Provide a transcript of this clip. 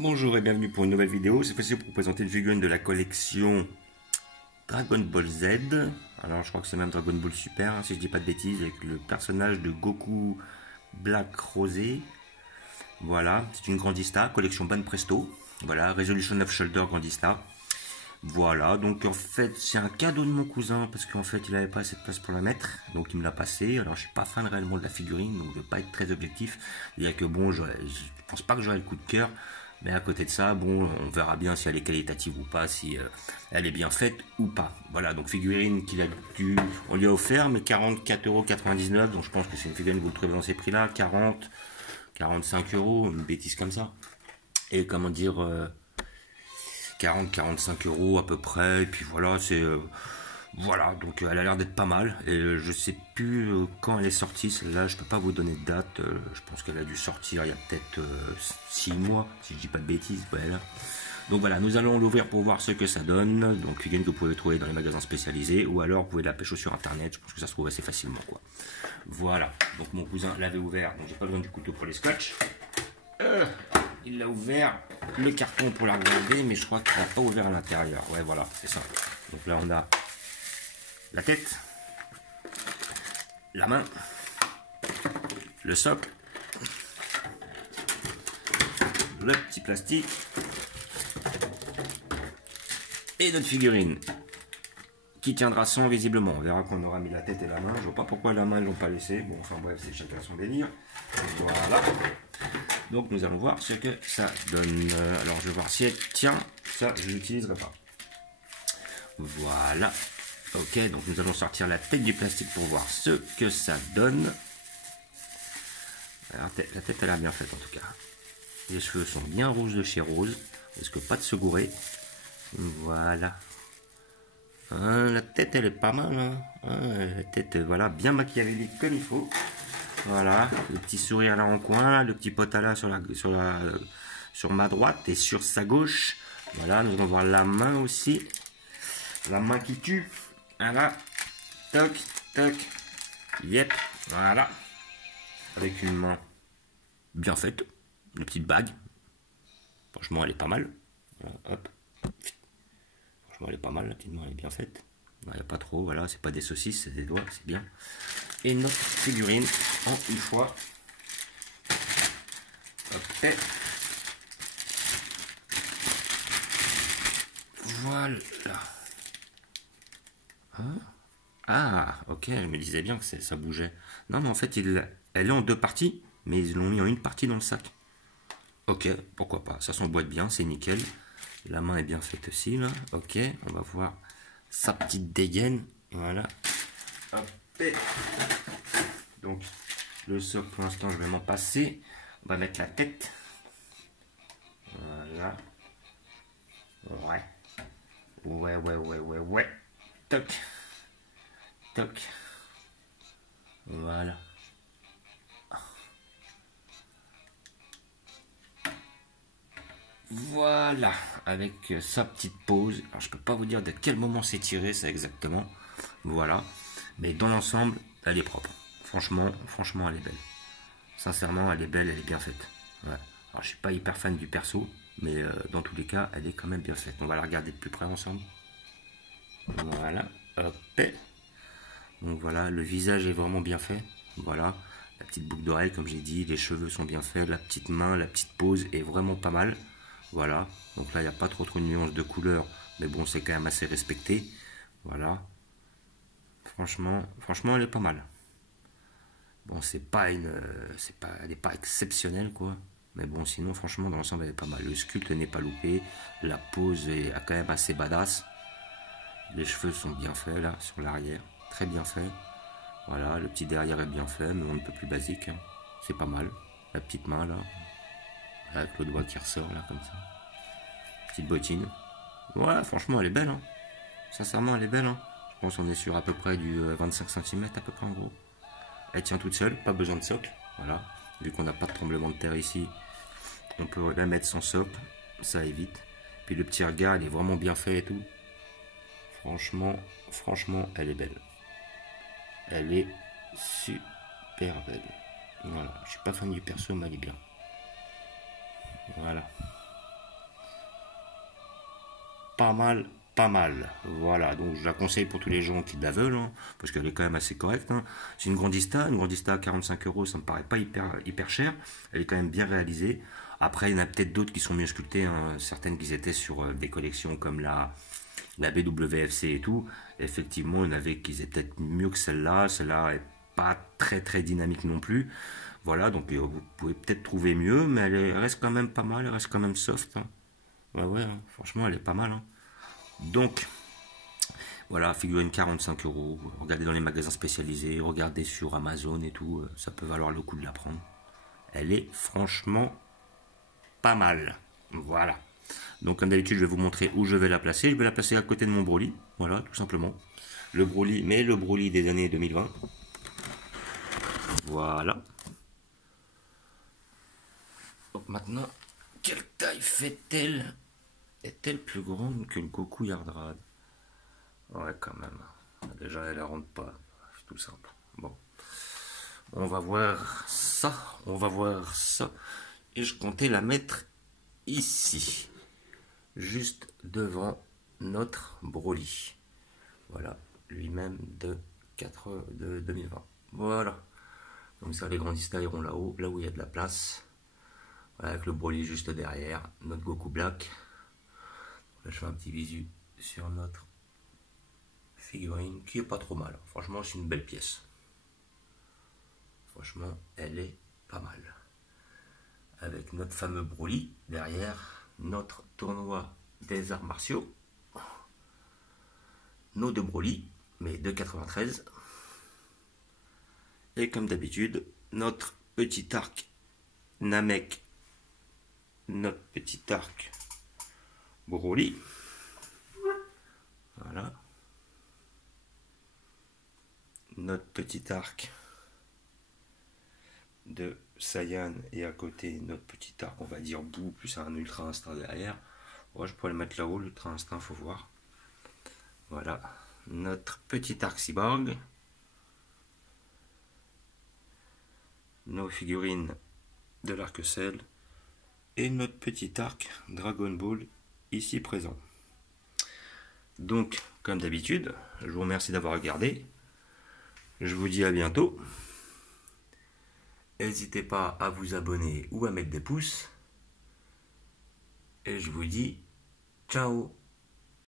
Bonjour et bienvenue pour une nouvelle vidéo. Cette fois-ci pour vous présenter une figurine de la collection Dragon Ball Z. Alors je crois que c'est même Dragon Ball Super, hein, si je dis pas de bêtises, avec le personnage de Goku Black Rosé. Voilà, c'est une Grandista, collection Ban Presto. Voilà, Resolution of Shoulder Grandista. Voilà, donc en fait c'est un cadeau de mon cousin parce qu'en fait il n'avait pas assez de place pour la mettre, donc il me l'a passé. Alors je suis pas fan réellement de la figurine, donc je vais pas être très objectif. C'est-à-dire que bon, je pense pas que j'aurai le coup de cœur, mais à côté de ça, bon, on verra bien si elle est qualitative ou pas, si elle est bien faite ou pas. Voilà, donc figurine on lui a offert, mais 44,99 €, donc je pense que c'est une figurine que vous le trouvez dans ces prix-là, 40, 45 €, une bêtise comme ça. Et comment dire, 40-45 € à peu près, et puis voilà, c'est voilà, donc elle a l'air d'être pas mal, et je sais plus quand elle est sortie celle-là, je peux pas vous donner de date, je pense qu'elle a dû sortir il y a peut-être 6 mois, si je dis pas de bêtises, voilà. Donc voilà, nous allons l'ouvrir pour voir ce que ça donne, donc figurine que vous pouvez trouver dans les magasins spécialisés, ou alors vous pouvez la pêcher sur internet, je pense que ça se trouve assez facilement, quoi. Voilà, donc mon cousin l'avait ouvert, donc j'ai pas besoin du couteau pour les scotch. Il l'a ouvert, le carton pour la regarder, mais je crois qu'il n'a pas ouvert à l'intérieur. Ouais, voilà, c'est ça. Donc là, on a la tête, la main, le socle, le petit plastique et notre figurine qui tiendra sans visiblement. On verra qu'on aura mis la tête et la main. Je vois pas pourquoi la main ils l'ont pas laissé. Bon, enfin bref, c'est chacun son délire. Voilà. Donc nous allons voir ce que ça donne. Alors je vais voir si elle tient. Ça, je l'utiliserai pas. Voilà. Ok, donc nous allons sortir la tête du plastique pour voir ce que ça donne. Alors, la tête elle a bien faite en tout cas. Les cheveux sont bien rouges de chez Rose. Est-ce que pas de se gourer? Voilà. Hein, la tête elle est pas mal. Hein, la tête voilà, bien machiavélique comme il faut. Voilà, le petit sourire là en coin, le petit pote là sur ma droite et sur sa gauche. Voilà, nous allons voir la main aussi. La main qui tue. Voilà. Toc, toc. Yep. Voilà. Avec une main bien faite. Une petite bague. Franchement, elle est pas mal. Hop. Franchement, elle est pas mal. La petite main, elle est bien faite. Il n'y a pas trop. Voilà, c'est pas des saucisses, c'est des doigts. C'est bien. Et notre figurine en une fois. Hop. Voilà. Hein? Ah, ok, elle me disait bien que ça bougeait. Non, mais en fait, elle est en deux parties, mais ils l'ont mis en une partie dans le sac. Ok, pourquoi pas. Ça s'emboîte bien, c'est nickel. La main est bien faite aussi, là. Ok, on va voir sa petite dégaine. Voilà. Hop. Donc, le socle, pour l'instant, je vais m'en passer. On va mettre la tête. Voilà. Ouais. Ouais. Toc. Toc. Voilà. Voilà. Avec sa petite pause. Alors, je peux pas vous dire de quel moment c'est tiré, ça exactement. Voilà. Mais dans l'ensemble, elle est propre. Franchement, elle est belle. Sincèrement, elle est belle, elle est bien faite. Ouais. Alors, je suis pas hyper fan du perso, mais dans tous les cas, elle est quand même bien faite. On va la regarder de plus près ensemble. Voilà. Hop. Donc voilà, le visage est vraiment bien fait. Voilà. La petite boucle d'oreille, comme j'ai dit, les cheveux sont bien faits. La petite main, la petite pose est vraiment pas mal. Voilà. Donc là, il n'y a pas trop de nuances de couleur, mais bon, c'est quand même assez respecté. Voilà. Franchement, elle est pas mal. Bon, elle n'est pas exceptionnelle, quoi. Mais bon, sinon, franchement, dans l'ensemble, elle est pas mal. Le sculpte n'est pas loupé. La pose est quand même assez badass. Les cheveux sont bien faits, là, sur l'arrière. Très bien fait. Voilà, le petit derrière est bien fait, mais un peu plus basique. Hein. C'est pas mal. La petite main, là. Avec le doigt qui ressort, là, comme ça. Petite bottine. Ouais, franchement, elle est belle, hein. Sincèrement, elle est belle, hein. Je pense qu'on est sur à peu près du 25 cm, à peu près, en gros. Elle tient toute seule, pas besoin de socle. Voilà. Vu qu'on n'a pas de tremblement de terre ici, on peut la mettre sans socle. Ça évite. Puis le petit regard, il est vraiment bien fait et tout. Franchement, elle est belle. Elle est super belle. Voilà. Je suis pas fan du perso, mais elle est bien. Voilà. pas mal, pas mal. Voilà, donc je la conseille pour tous les gens qui la veulent, hein, parce qu'elle est quand même assez correcte, hein. C'est une Grandista à 45 euros, ça me paraît pas hyper cher. Elle est quand même bien réalisée. Après, il y en a peut-être d'autres qui sont mieux sculptées, hein. Certaines qui étaient sur des collections comme la BWFC et tout. Effectivement, il y en avait qui étaient peut-être mieux que celle-là. Celle-là est pas très dynamique non plus. Voilà, donc vous pouvez peut-être trouver mieux, mais elle reste quand même pas mal, elle reste quand même soft, hein. Ouais, hein, franchement, elle est pas mal, hein. Donc, voilà, figurine 45 euros. Regardez dans les magasins spécialisés, regardez sur Amazon et tout, ça peut valoir le coup de la prendre. Elle est franchement pas mal. Voilà. Donc, comme d'habitude, je vais vous montrer où je vais la placer. Je vais la placer à côté de mon Broly. Voilà, tout simplement. Le Broly, mais le Broly des années 2020. Voilà. Donc maintenant, quelle taille fait-elle? Est-elle plus grande que le Goku Yardrad? Ouais, quand même. Déjà, elle ne rentre pas. C'est tout simple. Bon. On va voir ça. On va voir ça. Et je comptais la mettre ici. Juste devant notre Broly. Voilà. Lui-même de 2020. Voilà. Comme ça, les grandistas iront là-haut, là où il y a de la place. Voilà, avec le Broly juste derrière. Notre Goku Black. Là, je fais un petit visu sur notre figurine qui est pas trop mal. Franchement, c'est une belle pièce. Franchement, elle est pas mal. Avec notre fameux Broly derrière, notre tournoi des arts martiaux, nos deux Broly, mais de 93. Et comme d'habitude, notre petit arc Namek, notre petit arc Broly. Voilà. Notre petit arc de Saiyan et à côté notre petit arc, on va dire Boo, plus un ultra instinct derrière. Ouais, je pourrais le mettre là-haut, l'ultra instinct, faut voir. Voilà, notre petit arc cyborg. Nos figurines de l'arc-ciel et notre petit arc Dragon Ball ici présent. Donc, comme d'habitude, je vous remercie d'avoir regardé. Je vous dis à bientôt. N'hésitez pas à vous abonner ou à mettre des pouces. Et je vous dis ciao.